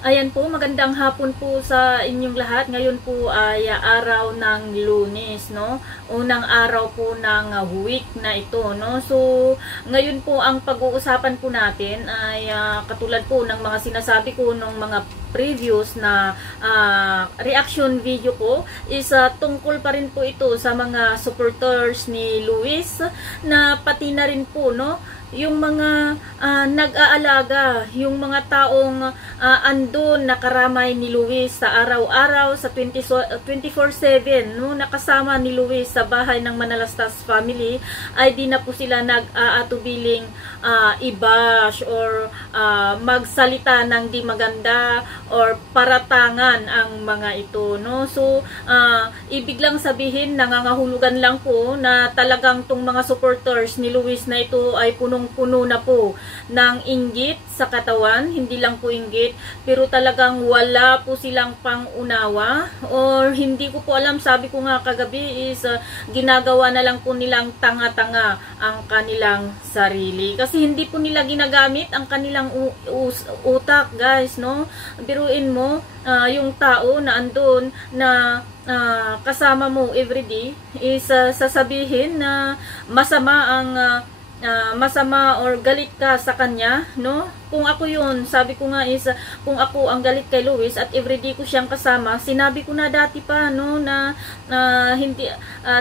Ayan po, magandang hapon po sa inyong lahat. Ngayon po ay araw ng Lunes, no? Unang araw po ng week na ito, no? So, ngayon po ang pag-uusapan po natin ay katulad po ng mga sinasabi ko nung mga previous na reaction video ko is tungkol pa rin po ito sa mga supporters ni Luis na pati na rin po, no? Yung mga nag-aalaga, yung mga taong andun nakaramay ni Luis sa araw-araw sa 24/7, no, nakasama ni Luis sa bahay ng Manalastas family, ay di na po sila nag-aatubiling i-bash or magsalita ng di maganda or paratangan ang mga ito, no. So ibig lang sabihin, nangangahulugan lang po na talagang tong mga supporters ni Luis na ito ay punong-puno na po ng inggit sa katawan, hindi lang po inggit, pero talagang wala po silang pangunawa, or hindi ko po alam, sabi ko nga kagabi is ginagawa na lang po nilang tanga-tanga ang kanilang sarili, kasi hindi po nila ginagamit ang kanilang utak, guys, no. Biruin mo, yung tao na andun na kasama mo everyday is sasabihin na masama or galit ka sa kanya, no? Kung ako yun, sabi ko nga is, kung ako ang galit kay Luis at everyday ko siyang kasama, sinabi ko na dati pa, no, na hindi,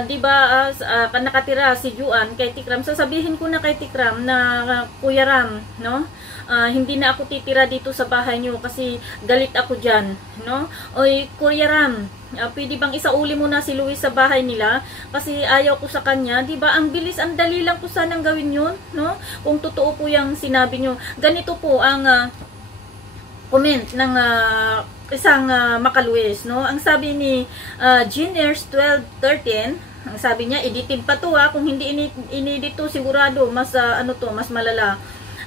di ba, nakatira si Juan kay Tikram, sasabihin ko na kay Tikram na Kuya Ram, no? Hindi na ako titira dito sa bahay niyo kasi galit ako dyan, no? Oy, Kuya Ram, pwede bang isauli mo na si Luis sa bahay nila kasi ayaw ko sa kanya, di ba? Ang bilis, ang dali lang po sanang gawin yun, no? Kung totoo po yung sinabi nyo. Ganito po ang comment ng isang Makaluwes, no? Ang sabi ni Juniors 1213, ang sabi niya, editin pa to kung hindi inedit to, sigurado mas mas malala.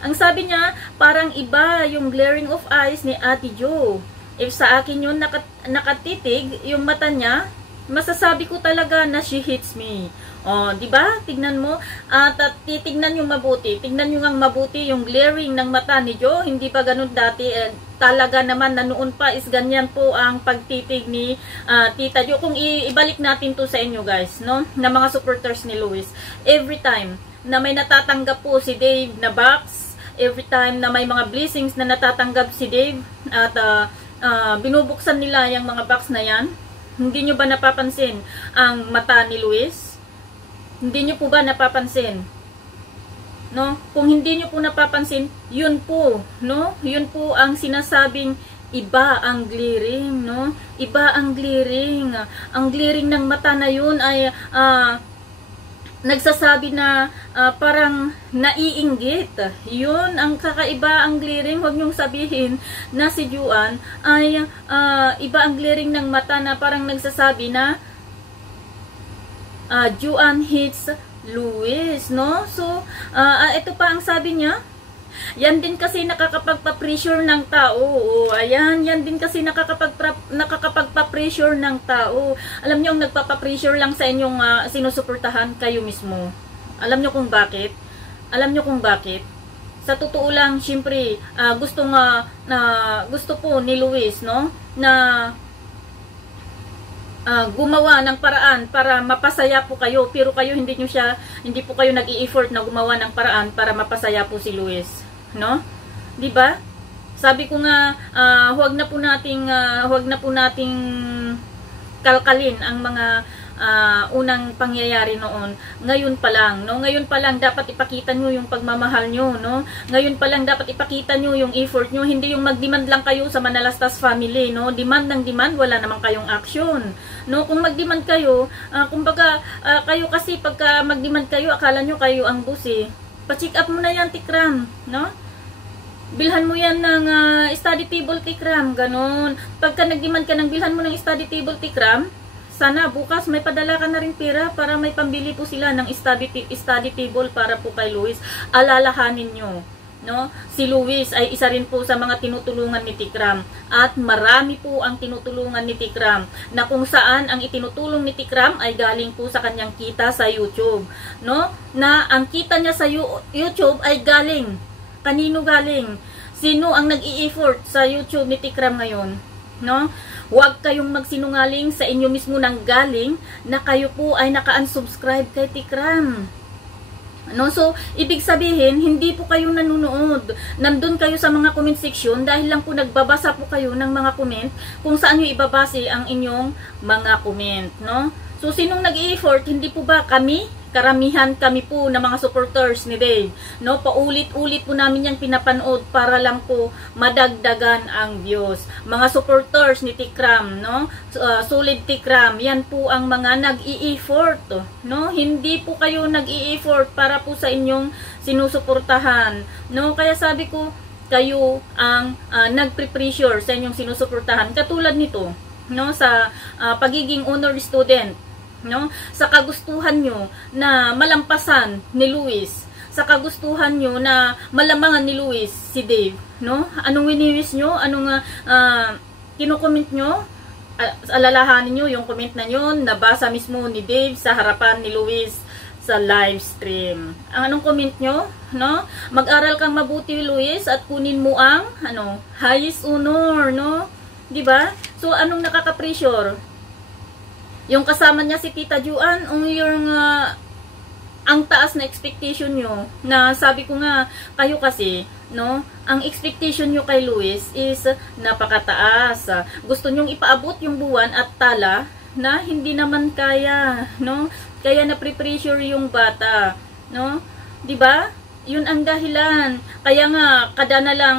Ang sabi niya, parang iba yung glaring of eyes ni Ate Jo. If sa akin yun nakatitig yung mata niya, masasabi ko talaga na she hates me. Oh, di ba? Tignan mo at titignan yung mabuti. Tignan niyo ngang mabuti yung glaring ng mata ni Jo. Hindi pa ganun dati. Talaga naman na noon pa is ganyan po ang pagtitig ni Tita Jo. Kung ibalik natin to sa inyo, guys, no? Na mga supporters ni Luis. Every time na may natatanggap po si Dave na box, every time na may mga blessings na natatanggap si Dave at binubuksan nila yung mga box na yan, hindi nyo ba napapansin ang mata ni Luis? Hindi nyo po ba napapansin? No? Kung hindi nyo po napapansin, yun po, no? Yun po ang sinasabing iba ang glaring, no? Iba ang glaring. Ang glaring ng mata na yun ay nagsasabi na parang naiinggit. Yun ang kakaiba ang glaring. Huwag niyong sabihin na si Juan ay iba ang glaring ng mata na parang nagsasabi na Juan hates Luis, no? So, ito pa ang sabi niya. Yan din kasi nakakapagpa-pressure ng tao. Ayan, yan din kasi nakakapagpa-pressure ng tao. Alam niyo, ang nagpapa-pressure lang sa inyong sinusuportahan, kayo mismo. Alam niyo kung bakit? Alam niyo kung bakit? Sa totoo lang, syempre, gusto po ni Luis, no, na gumawa ng paraan para mapasaya po kayo, pero kayo hindi po kayo nag-i-effort na gumawa ng paraan para mapasaya po si Luis, no? 'Di ba? Sabi ko nga, huwag na po nating kalkalin ang mga unang pangyayari noon. Ngayon pa lang, no? Ngayon pa lang dapat ipakita nyo yung pagmamahal nyo, no? Ngayon pa lang dapat ipakita nyo yung effort nyo, hindi yung mag-demand lang kayo sa Manalastas family, no? Demand ng demand, wala namang kayong action, no? Kung mag-demand kayo, kumbaga, kayo kasi pagka mag-demand kayo, akala nyo kayo ang boss, pa-check up mo na yan, Tikram, no? Bilhan mo yan ng study table, Tikram, ganun. Pagka nag-demand ka ng bilhan mo ng study table, Tikram, sana bukas may padala ka na rin pera para may pambili po sila ng study table para po kay Luis. Alalahanin nyo, no? Si Luis ay isa rin po sa mga tinutulungan ni Tikram, at marami po ang tinutulungan ni Tikram, na kung saan ang itinutulong ni Tikram ay galing po sa kanyang kita sa YouTube, no? Na ang kita niya sa YouTube ay galing, kanino galing? Sino ang nag-i-effort sa YouTube ni Tikram ngayon? No? Huwag kayong magsinungaling sa inyo mismo nang galing na kayo po ay naka-unsubscribe kay Tikram. No? So, ibig sabihin, hindi po kayo nanonood. Nandun kayo sa mga comment section dahil lang po nagbabasa po kayo ng mga comment kung saan nyo ibabase ang inyong mga comment. No? So, sinong nag-i-effort? Hindi po ba kami? Karamihan kami po na mga supporters ni Dave. No? Paulit-ulit po namin yung pinapanood para lang po madagdagan ang views. Mga supporters ni Tikram, no? Solid Tikram, yan po ang mga nag-i-effort. No? Hindi po kayo nag-i-effort para po sa inyong sinusuportahan. No? Kaya sabi ko, kayo ang nagpre-pressure sa inyong sinusuportahan. Katulad nito, no? Sa pagiging honor student. No? Sa kagustuhan nyo na malampasan ni Luis, sa kagustuhan nyo na malamangan ni Luis si Dave, no? Anong winiwis nyo? Anong kino-comment nyo? Alalahanin nyo yung comment na yun, nabasa mismo ni Dave sa harapan ni Luis sa live stream. Ang anong comment nyo? No? Mag-aral kang mabuti, Luis, at kunin mo ang highest honor, no? 'Di ba? So anong nakaka-pressure? Yung kasama niya si Tita Juan, o yung ang taas na expectation nyo, na sabi ko nga, kayo kasi, no, ang expectation nyo kay Luis is napakataas. Gusto nyong ipaabot yung buwan at tala na hindi naman kaya, no? Kaya na-pressure yung bata, no? 'Di ba? Yun ang dahilan. Kaya nga kada na lang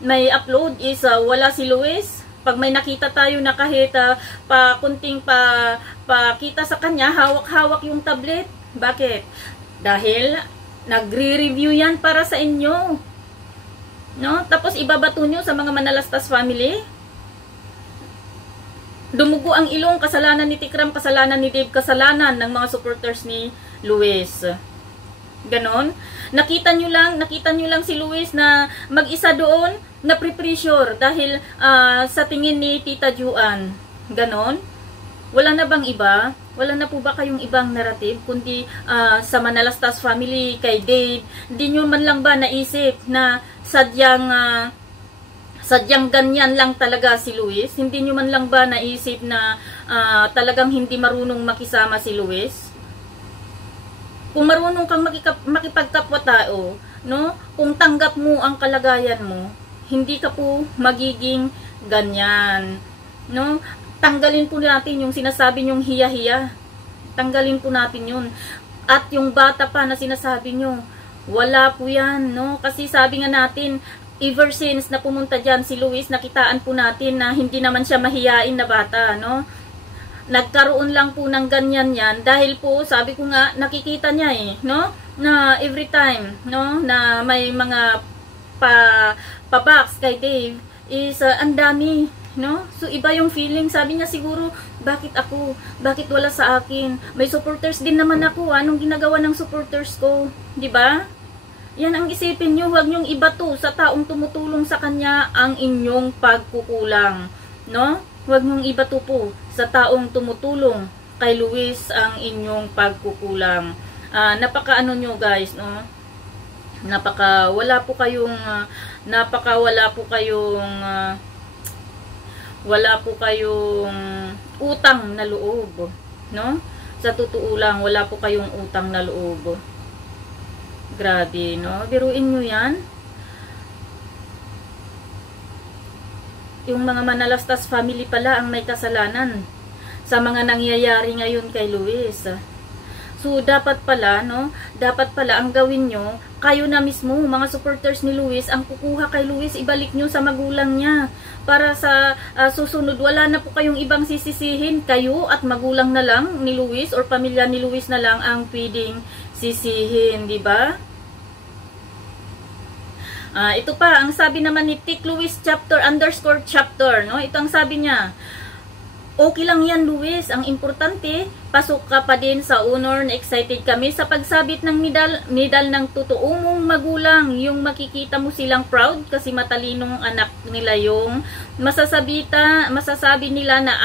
may upload is wala si Luis. Pag may nakita tayo na kahit kunting pakita sa kanya, hawak-hawak yung tablet. Bakit? Dahil nagre-review yan para sa inyo. No? Tapos ibabato nyo sa mga Manalastas family. Dumugo ang ilong, kasalanan ni Tikram, kasalanan ni Dave, kasalanan ng mga supporters ni Luis. Ganon. Nakita nyo lang si Luis na mag-isa doon, na pre-pressure dahil sa tingin ni Tita Juan. Ganon. Wala na bang iba? Wala na po ba kayong ibang narrative kundi sa Manalastas family kay Dave? Hindi nyo man lang ba naisip na sadyang ganyan lang talaga si Luis? Hindi nyo man lang ba naisip na talagang hindi marunong makisama si Luis? Kung marunong kang makipagkapwa-tao, no? Kung tanggap mo ang kalagayan mo, hindi ka po magiging ganyan, no? Tanggalin po natin yung sinasabi nyong hiya-hiya. Tanggalin po natin yun. At yung bata pa na sinasabi nyo, wala po yan, no? Kasi sabi nga natin, ever since na pumunta dyan si Luis, nakitaan po natin na hindi naman siya mahiyain na bata, no? Nagkaroon lang po ng ganyan yan dahil po, sabi ko nga, nakikita niya no? Na every time, no? Na may mga pa-box kay Dave is ang dami, no? So iba yung feeling. Sabi niya siguro, bakit ako? Bakit wala sa akin? May supporters din naman ako. Anong ginagawa ng supporters ko? 'Di ba? Yan ang isipin niyo, huwag niyong ibato sa taong tumutulong sa kanya ang inyong pagkukulang, no? Huwag niyong ibato po sa taong tumutulong kay Luis ang inyong pagkukulang. Napaka-ano nyo guys, no? Wala po kayong utang na loob, no? Sa totoo lang, wala po kayong utang na loob. Grabe, no? Biruin nyo yan. Yung mga Manalastas family pala ang may kasalanan sa mga nangyayari ngayon kay Luis. So, dapat pala, no? Dapat pala ang gawin nyo, kayo na mismo, mga supporters ni Luis, ang kukuha kay Luis, ibalik nyo sa magulang niya. Para sa susunod, wala na po kayong ibang sisisihin. Kayo at magulang na lang ni Luis or pamilya ni Luis na lang ang pwedeng sisihin, di ba? Ito pa, ang sabi naman ni Tik Luis chapter_chapter, no? Ito ang sabi niya. Okay lang yan, Luis. Ang importante, pasok ka pa din sa honor na excited kami sa pagsabit ng medal ng totoo mong magulang. Yung makikita mo silang proud kasi matalinong anak nila yung masasabi nila na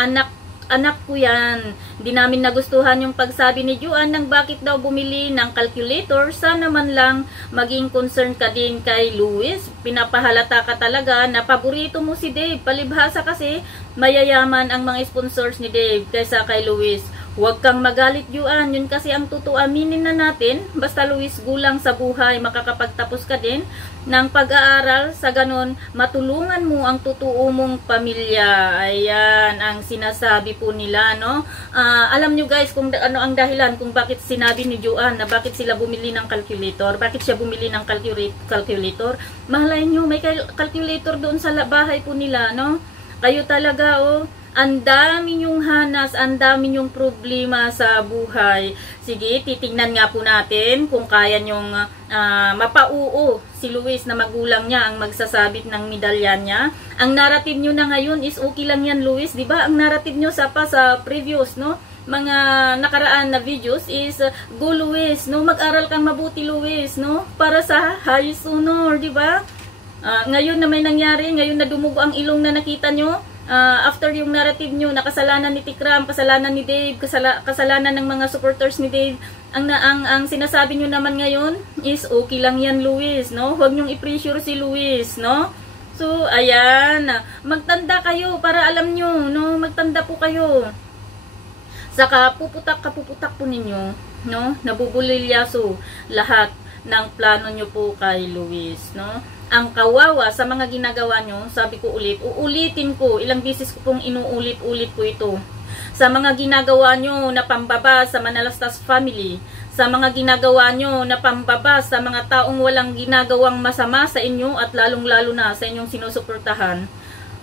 anak ko yan. Hindi namin nagustuhan yung pagsabi ni Juan ng bakit daw bumili ng calculator. Sana man lang maging concern ka din kay Luis. Pinapahalata ka talaga na paborito mo si Dave. Palibhasa kasi mayayaman ang mga sponsors ni Dave kaysa kay Luis. Huwag kang magalit, Juan. Yun kasi ang totoo, aminin na natin. Basta Luis, gulang sa buhay, makakapagtapos ka din ng pag-aaral. Sa ganon, matulungan mo ang totoo mong pamilya. Ayan, ang sinasabi po nila, no? Alam nyo guys, kung ano ang dahilan kung bakit sinabi ni Juan na bakit sila bumili ng calculator. Bakit siya bumili ng calculator? Mahalay nyo, may calculator doon sa bahay po nila, no? Kayo talaga, oh. Ang dami nyong hanas, ang dami nyong problema sa buhay. Sige, titingnan nga po natin kung kaya nyong mapauo si Luis na magulang niya ang magsasabit ng medalya niya. Ang narrative nyo na ngayon is okay lang yan, Luis. Diba? Ang narrative nyo sa previous, no? Mga nakaraan na videos is go Luis, no? Mag-aral kang mabuti, Luis, no? Para sa highest honor, diba? Ngayon na may nangyari, ngayon na dumugo ang ilong na nakita nyo, after yung narrative nyo na kasalanan ni Tikram, kasalanan ni Dave, kasalanan ng mga supporters ni Dave, ang sinasabi nyo naman ngayon is okay lang yan, Luis, no? Huwag nyong i-pressure si Luis, no? So, ayan, magtanda kayo para alam nyo, no? Magtanda po kayo. Saka puputak po ninyo, no? Nabubulilyaso lahat ng plano nyo po kay Luis, no? Ang kawawa sa mga ginagawa nyo, sabi ko ulit, uulitin ko, ilang beses ko pong inuulit-ulit po ito. Sa mga ginagawa nyo na pambaba sa Manalastas family, sa mga ginagawa nyo na pambaba sa mga taong walang ginagawang masama sa inyo at lalong-lalo na sa inyong sinusuportahan,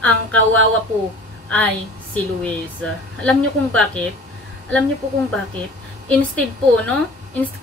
ang kawawa po ay si Luis. Alam nyo kung bakit? Alam nyo po kung bakit? Instead po, no?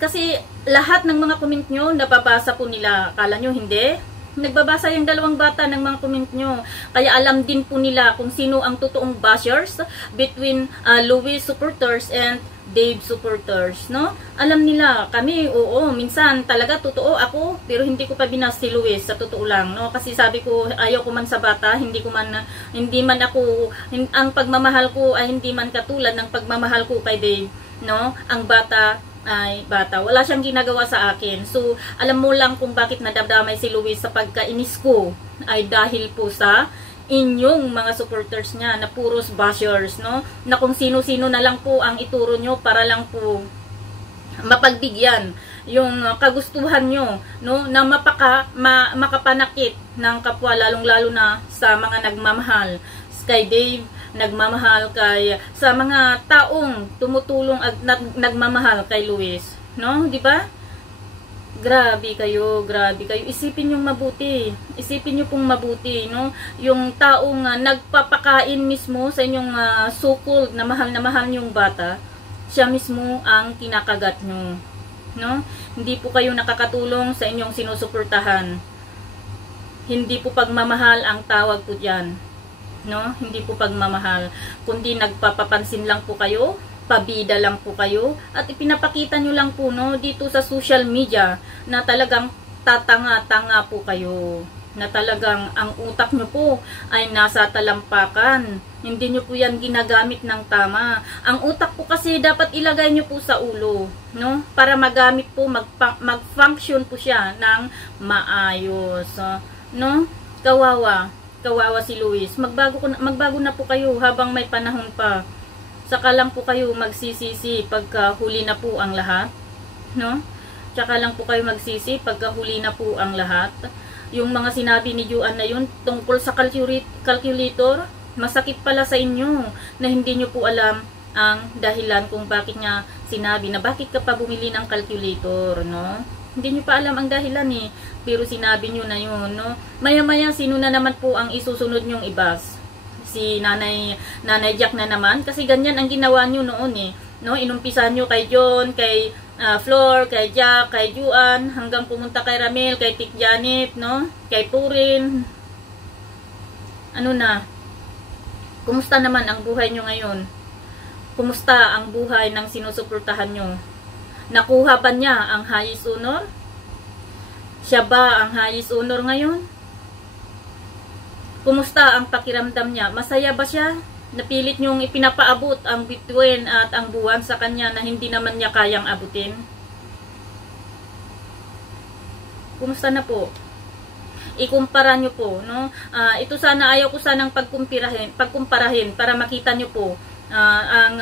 Kasi lahat ng mga comment nyo, nababasa po nila. Akala nyo hindi? Nagbabasa yung dalawang bata ng mga comment nyo. Kaya alam din po nila kung sino ang totoong bashers between Luis supporters and Dave supporters, no? Alam nila, kami, oo, minsan talaga totoo ako, pero hindi ko pa binas si Luis, sa totoo lang, no? Kasi sabi ko, ayaw ko man sa bata, hindi man ako, ang pagmamahal ko ay hindi man katulad ng pagmamahal ko kay Dave, no? Ang bata ay bata. Wala siyang ginagawa sa akin. So, alam mo lang kung bakit nadadamay si Luis sa pagkainis ko ay dahil po sa inyong mga supporters niya na puros bashers, no? Na kung sino-sino na lang po ang ituro nyo para lang po mapagbigyan yung kagustuhan nyo, no? Na makapanakit ng kapwa, lalong-lalo na sa mga nagmamahal kay Dave, nagmamahal kay sa mga taong tumutulong at nagmamahal kay Luis, no? 'Di ba? Grabe kayo, grabe kayo. Isipin niyo mabuti. Isipin niyo pong mabuti, no? Yung taong nagpapakain mismo sa inyong so-called na mahal niyong bata, siya mismo ang kinakagat niyo, no? Hindi po kayo nakakatulong sa inyong sinusuportahan. Hindi po pagmamahal ang tawag po diyan. No, hindi po pagmamahal, kundi nagpapapansin lang po kayo, pabida lang po kayo, at ipinapakita nyo lang po, no, dito sa social media na talagang tatanga-tanga po kayo, na talagang ang utak nyo po ay nasa talampakan, hindi nyo po yan ginagamit ng tama. Ang utak po kasi dapat ilagay nyo po sa ulo, no, para magamit po, mag-function po siya ng maayos, no? Kawawa si Luis. Magbago na po kayo habang may panahon pa. Saka lang po kayo magsisisi pagka huli na po ang lahat, no? Saka lang po kayo magsisi pagka huli na po ang lahat. Yung mga sinabi ni Juan na yun tungkol sa calculator, masakit pala sa inyo na hindi nyo po alam ang dahilan kung bakit nga sinabi na bakit ka pa bumili ng calculator, no? Hindi nyo pa alam ang dahilan eh, pero sinabi nyo na yun, no? Maya-maya, sino na naman po ang isusunod nyong ibas? Si Nanay Jack na naman, kasi ganyan ang ginawa nyo noon eh, no? Inumpisahan nyo kay John, kay Flor, kay Jack, kay Juan, hanggang pumunta kay Ramel, kay Tik Janet, no? Kay Purin. Ano na? Kumusta naman ang buhay nyo ngayon? Kumusta ang buhay ng sinusuportahan nyo? Nakuha ba niya ang highest honor? Siya ba ang highest honor ngayon? Kumusta ang pakiramdam niya? Masaya ba siya? Napilit niyong ipinapaabot ang bituin at ang buwan sa kanya na hindi naman niya kayang abutin. Kumusta na po? Ikumpara nyo po, no? Ito sana, ayaw ko sanang pagkumparahin para makita nyo po ang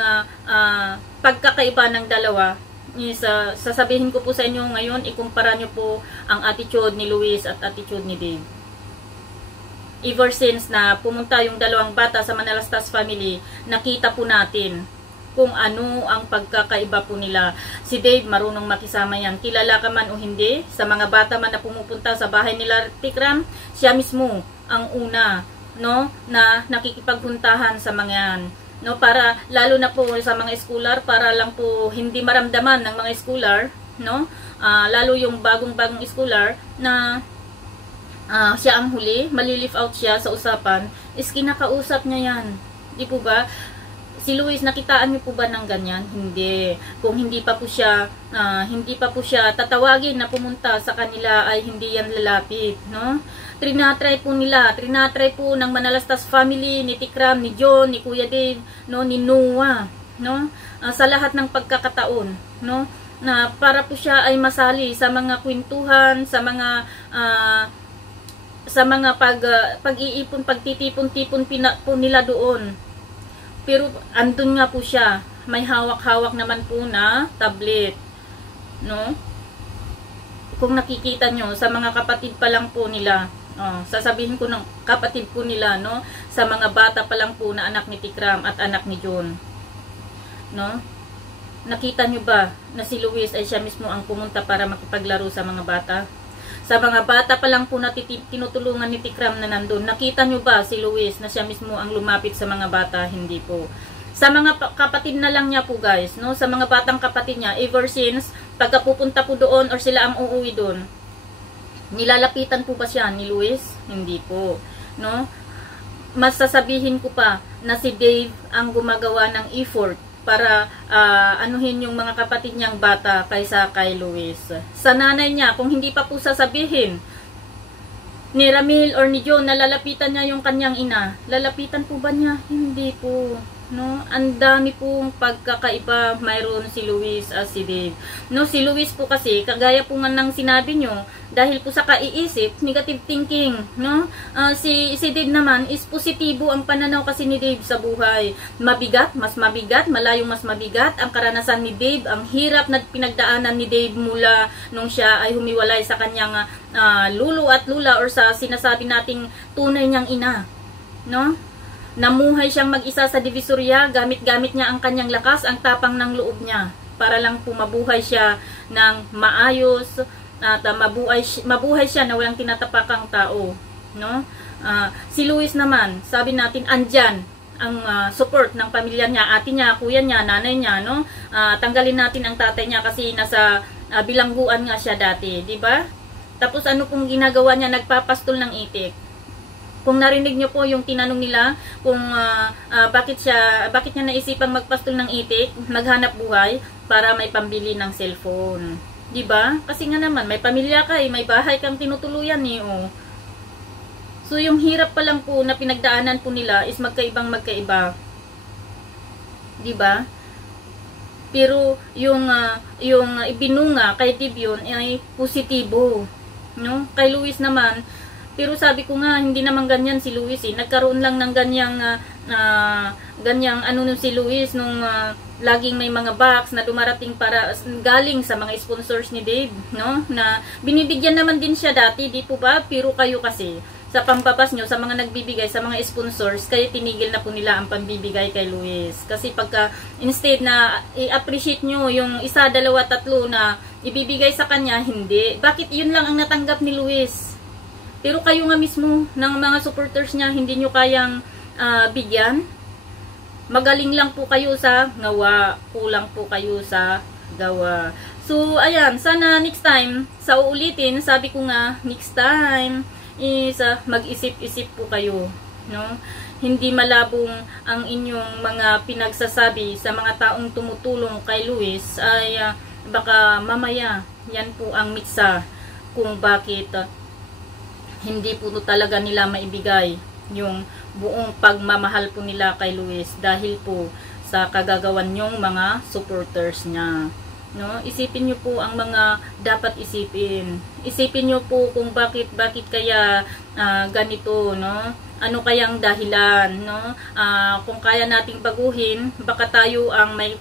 pagkakaiba ng dalawa. Sasabihin ko po sa inyo ngayon, ikumpara nyo po ang attitude ni Luis at attitude ni Dave. Ever since na pumunta yung dalawang bata sa Manalastas family, nakita po natin kung ano ang pagkakaiba po nila. Si Dave, marunong makisama yan. Kilala ka man o hindi, sa mga bata man na pumupunta sa bahay nila Tikram, siya mismo ang una, no, na nakikipaghuntahan sa mga yan. No, para, lalo na po sa mga scholar, para lang po hindi maramdaman ng mga scholar, no, lalo yung bagong-bagong scholar, na siya ang huli, malilift out siya sa usapan, is kinakausap niya yan. Di po ba? Si Luis, nakitaan niyo po ba ng ganyan? Hindi. Kung hindi pa po siya tatawagin na pumunta sa kanila, ay hindi yan lalapit, no? Trinatry po ng Manalastas family, ni Tikram, ni John, ni Kuya Dave, no, ni Noah, no? Sa lahat ng pagkakataon, no? Na para po siya ay masali sa mga kwentuhan, sa mga pag-iipon, pagtitipon-tipon po nila doon. Pero andun nga po siya, may hawak-hawak naman po na tablet, no? Kung nakikita nyo, sa mga kapatid pa lang po nila, sasabihin ko ng kapatid po nila, no? Sa mga bata pa lang po na anak ni Tikram at anak ni John, no? Nakita nyo ba na si Luis ay siya mismo ang pumunta para makipaglaro sa mga bata? Sa mga bata pa lang po na tinutulungan ni Tikram na nandun, nakita nyo ba si Luis na siya mismo ang lumapit sa mga bata? Hindi po. Sa mga kapatid na lang niya po, guys, no? Sa mga batang kapatid niya, ever since pagka pupunta po doon or sila ang uuwi doon, nilalapitan po ba siya ni Luis? Hindi po, no? Mas sasabihin ko pa na si Dave ang gumagawa ng effort para anuhin yung mga kapatid niyang bata kaysa kay Luis. Sa nanay niya, kung hindi pa po sasabihin ni Ramil or ni John na lalapitan niya yung kanyang ina, lalapitan po ba niya? Hindi po, no? Ang dami pong pagkakaiba mayroon si Luis at si Dave, no? Si Luis po kasi, kagaya po nga ng sinabi nyo, dahil po sa kaiisip, negative thinking, no? Si Dave naman is positibo ang pananaw kasi ni Dave sa buhay. Mabigat, mas mabigat, malayong mas mabigat ang karanasan ni Dave, ang hirap na pinagdaanan ni Dave mula nung siya ay humiwalay sa kanyang lulu at lula or sa sinasabi nating tunay niyang ina, no? Namuhay siyang mag-isa sa Divisoria, gamit-gamit niya ang kanyang lakas, ang tapang ng loob niya para lang po mabuhay siya ng maayos at mabuhay siya na walang tinatapakang tao, no? Si Luis naman, sabi natin, andyan ang support ng pamilya niya, ate niya, kuya niya, nanay niya, no? Tanggalin natin ang tatay niya kasi nasa bilangguan nga siya dati, di ba? Tapos ano pong ginagawa niya? Nagpapastol ng itik. Kung narinig niyo po yung tinanong nila kung bakit niya naisipang magpastol ng itik, maghanap buhay para may pambili ng cellphone. 'Di ba? Kasi nga naman may pamilya ka, may bahay kang tinutuluyan oh. So yung hirap pa lang po na pinagdaanan po nila is magkaiba. 'Di ba? Pero yung ibinunga kay Dave ay positibo, no? Kay Luis naman, pero sabi ko nga, hindi naman ganyan si Luis Nagkaroon lang ng ganyang nung si Luis nung laging may mga box na dumarating para galing sa mga sponsors ni Dave, no? Na binibigyan naman din siya dati, di po ba? Pero kayo kasi sa pampapas nyo, sa mga nagbibigay, sa mga sponsors, kaya tinigil na po nila ang pambibigay kay Luis. Kasi pagka, instead na i-appreciate nyo yung isa, dalawa, tatlo na ibibigay sa kanya, hindi. Bakit yun lang ang natanggap ni Luis? Pero kayo nga mismo, ng mga supporters niya, hindi nyo kayang bigyan. Magaling lang po kayo sa ngawa, kulang po kayo sa gawa. So, ayan, sana next time, sa uulitin, sabi ko nga, next time, is mag-isip-isip po kayo, no? Hindi malabong ang inyong mga pinagsasabi sa mga taong tumutulong kay Luis ay baka mamaya yan po ang mitsa kung bakit hindi po talaga nila maibigay yung buong pagmamahal po nila kay Luis dahil po sa kagagawan yung mga supporters niya. No, isipin niyo po ang mga dapat isipin. Isipin niyo po kung bakit kaya ganito, no? Ano kayang dahilan, no? Kung kaya nating baguhin, baka tayo ang may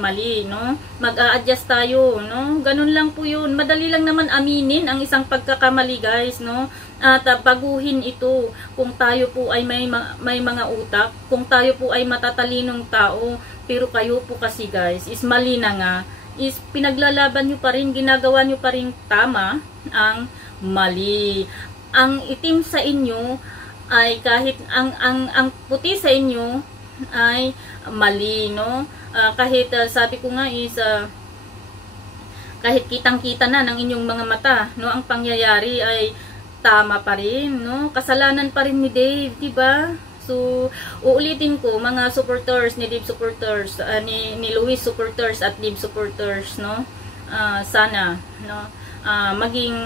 mali, no? Mag-a-adjust tayo, no? Ganun lang po 'yun. Madali lang naman aminin ang isang pagkakamali, guys, no? At baguhin ito kung tayo po ay may mga utak, kung tayo po ay matatalinong tao, pero kayo po kasi, guys, is mali na nga, is pinaglalaban nyo pa rin, ginagawa nyo pa rin tama ang mali. Ang itim sa inyo ay kahit ang puti sa inyo ay mali, no? Kahit sabi ko nga is kahit kitang-kita na ng inyong mga mata, no, ang pangyayari ay tama pa rin, no? Kasalanan pa rin ni Dave, 'di ba? So, uulitin ko, mga supporters ni Dave supporters, ni Luis supporters at Dave supporters, no? Sana, no? Maging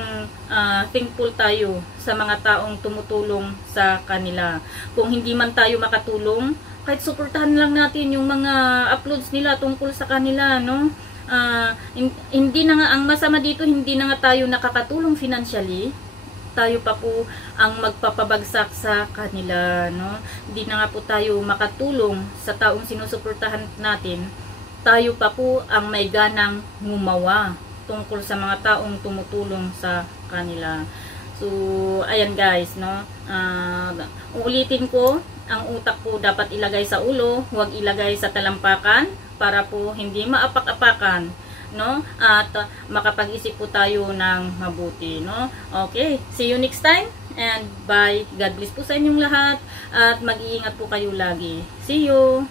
thankful tayo sa mga taong tumutulong sa kanila. Kung hindi man tayo makatulong, kahit suportahan lang natin yung mga uploads nila tungkol sa kanila, no? Hindi na nga, ang masama dito, hindi na nga tayo nakakatulong financially, tayo pa po ang magpapabagsak sa kanila, no? Hindi na nga po tayo makatulong sa taong sinusuportahan natin, tayo pa po ang may ganang ngumawa tungkol sa mga taong tumutulong sa kanila. So, ayan guys, no? Uulitin ko, ang utak po dapat ilagay sa ulo, huwag ilagay sa talampakan para po hindi maapak-apakan, no? At makapag-isip po tayo ng mabuti, no? Okay, see you next time and bye. God bless po sa inyong lahat at mag-iingat po kayo lagi. See you.